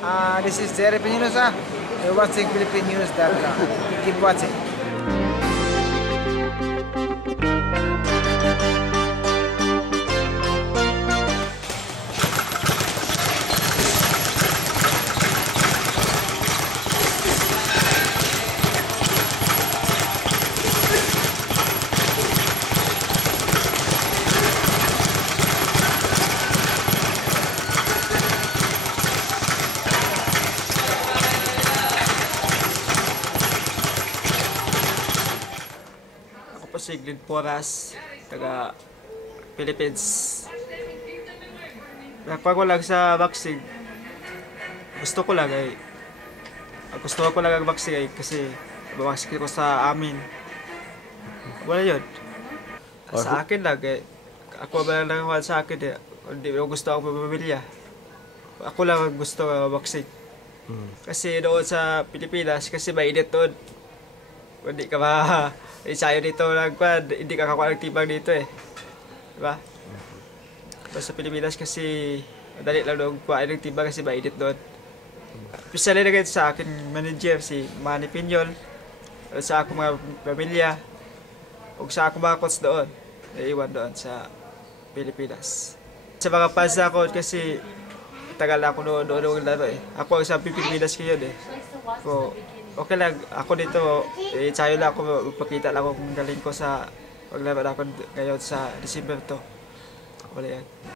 This is Jerry Pinoza. You're watching Philippine News. Keep watching. Si Glenn Porras, taga Philippines. Pag wala sa vaccine, gusto ko lang ang vaccine kasi vaccine ko sa amin. Wala yun. Sa akin lang ako ba lang nakawal sa akin hindi ko gusto ako pamilya. Ako lang ang gusto ang vaccine. Kasi doon sa Pilipinas, kasi mainit doon. Hindi ka ensayo dito hindi ka kakuha ng tibang dito diba? Pero sa Pilipinas kasi madali lang doon kuha ng tibang kasi mainit doon. Pisali na ganito sa akin manager si Manny Pinyol, sa akong mga pamilya o sa akong mga coach doon naiwan doon sa Pilipinas. Sa mga fans ako kasi tagal na ako noon laro ako sa Pilipinas ngayon so, okay lang, ako dito, ensayo lang ako, magpakita lang ako kung galing ko sa paglaro ako ngayon sa December to. Wala yan.